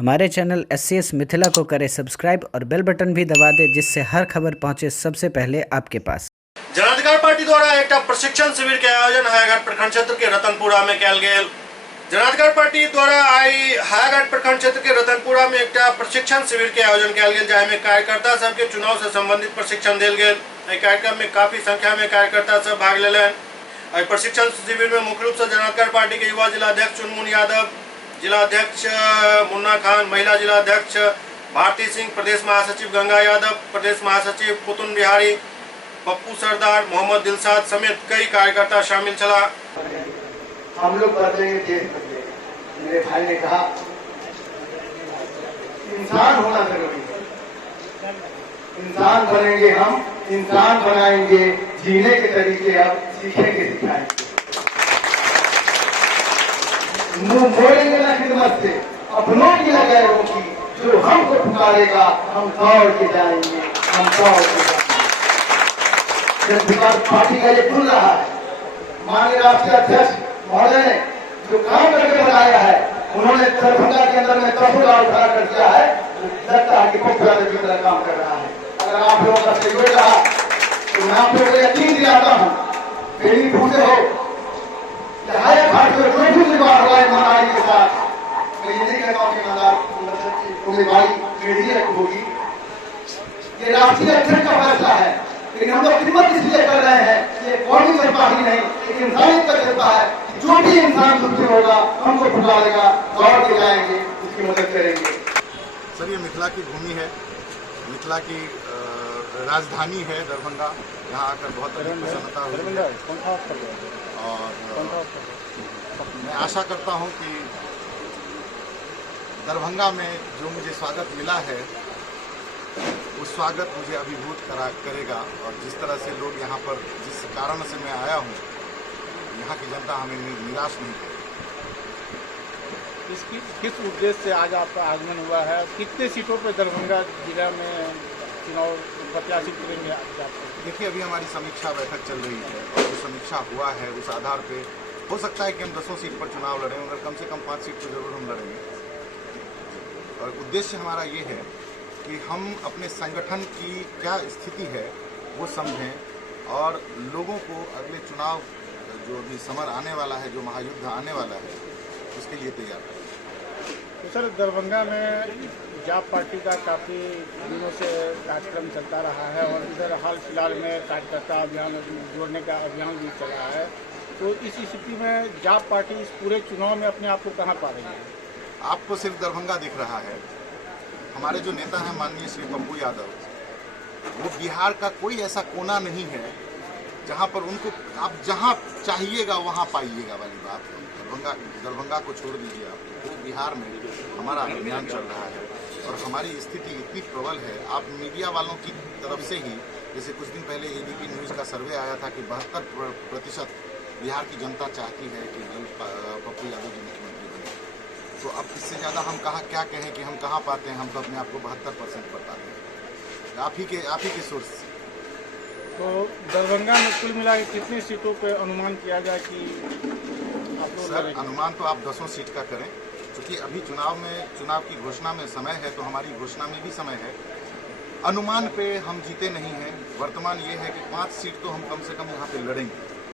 हमारे channel SCS Mithila को करें सब्सक्राइब और बेल बटन भी दबा दें, जिससे हर खबर पहुंचे सबसे पहले आपके पास। जनाधिकार पार्टी द्वारा एक प्रशिक्षण शिविर के आयोजन हायाघाट प्रखंड क्षेत्र के रतनपुरा में कल गेल। जनाधिकार पार्टी द्वारा आई हायाघाट प्रखंड क्षेत्र के रतनपुरा में एक प्रशिक्षण शिविर के आयोजन कल गेल, जहाँ में कार्यकर्ता सबके चुनाव से संबंधित प्रशिक्षण दिल गेल। कार्यक्रम में काफी संख्या में कार्यकर्ता सब भाग लेलन। प्रशिक्षण शिविर में मुख्य रूप से जनाधिकार पार्टी के युवा जिलाध्यक्ष चुनमुन यादव, जिलाध्यक्ष मुन्ना खान, महिला जिलाध्यक्ष भारती सिंह, प्रदेश महासचिव गंगा यादव, प्रदेश महासचिव पुतुन बिहारी, पप्पू सरदार, मोहम्मद दिलशाद समेत कई कार्यकर्ता शामिल चला। हम लोग बदलेंगे, देश बदलेगा। मेरे भाई ने कहा इंसान होना जरूरी है, इंसान बनेंगे, हम इंसान बनाएंगे, जीने के तरीके अब सीखेंगे, सिखाएंगे। मुंह मोड़ेंगे ना खिदमत से, अपनों की लगाएगों की, जो हमको पुकारेगा हम दौड़ के जाएंगे, हम दौड़ के जाएंगे। जब विकास पार्टी का ये खुल रहा है, माननीय राष्ट्रीय अध्यक्ष महोदय ने जो काम करके बताया है, उन्होंने दरभंगा के अंदर में तस्वीर उठा कर दिया है, लगता है कि खूब की तरह काम कर रहा है। अगर आप लोगों का सहयोग रहा तो मैं आप लोगों को यकीन दिलाता हूँ, बेटी भूले हो हायाघाट जो भी निर्माण हुआ है महामारी के साथ, मैं ये नहीं कहता हूँ कि उम्मीदवारी मेरी होगी, ये राष्ट्रीय अध्यक्ष का फैसला है, लेकिन हम लोग खिदमत इसलिए कर रहे हैं, ये कौमी जज्बा ही नहीं, एक इंसानियत का जज्बा है। जो भी इंसान दुखी होगा हमको पुकारेगा, दौड़ के जाएंगे, उसकी मदद करेंगे। सर, ये मिथिला की भूमि है, मिथिला की राजधानी है दरभंगा। यहाँ आकर बहुत अधिक प्रसन्नता हुई और मैं आशा करता हूँ कि दरभंगा में जो मुझे स्वागत मिला है, उस स्वागत मुझे अभिभूत करेगा। और जिस तरह से लोग यहाँ पर, जिस कारण से मैं आया हूँ, यहाँ की जनता हमें निराश नहीं करेगी। किस उद्देश्य से आज आपका आगमन हुआ है? कितने सीटों पर दरभंगा जिला में चुनाव प्रत्याशी करेंगे? देखिए, अभी हमारी समीक्षा बैठक चल रही है और जो समीक्षा हुआ है उस आधार पे हो सकता है कि हम 10 सीट पर चुनाव लड़ें, मगर कम से कम 5 सीट तो जरूर हम लड़ेंगे। और उद्देश्य हमारा ये है कि हम अपने संगठन की क्या स्थिति है वो समझें और लोगों को अगले चुनाव, जो अभी समर आने वाला है, जो महायुद्ध आने वाला है, उसके लिए तैयार करें। तो सर, दरभंगा में जाप पार्टी का काफ़ी दिनों से कार्यक्रम चलता रहा है और इधर हाल फिलहाल में कार्यकर्ता अभियान जोड़ने का अभियान भी चला है, तो इस स्थिति में जाप पार्टी इस पूरे चुनाव में अपने आप को कहाँ पा रही है? आपको सिर्फ दरभंगा दिख रहा है। हमारे जो नेता हैं माननीय श्री पप्पू यादव, वो बिहार का कोई ऐसा कोना नहीं है जहाँ पर उनको आप जहाँ चाहिएगा वहाँ पाइएगा वाली बात। दरभंगा को छोड़ दीजिए, आप पूरे बिहार में हमारा अभियान चल रहा है और हमारी स्थिति इतनी प्रबल है। आप मीडिया वालों की तरफ से ही, जैसे कुछ दिन पहले ABP न्यूज़ का सर्वे आया था कि 72% बिहार की जनता चाहती है कि पप्पू यादव जी मुख्यमंत्री बने। तो अब इससे ज़्यादा हम क्या कहें कि हम कहाँ पाते हैं? हम तो अपने आप को 72% पर पाते हैं, आप ही के सोर्स से। तो दरभंगा में कुल मिला के कितनी सीटों पे अनुमान किया जाए कि आप लोग? सर, अनुमान तो आप 10 सीट का करें, क्योंकि अभी चुनाव की घोषणा में समय है, तो हमारी घोषणा में भी समय है। अनुमान पे हम जीते नहीं हैं। वर्तमान ये है कि 5 सीट तो हम कम से कम यहाँ पे लड़ेंगे।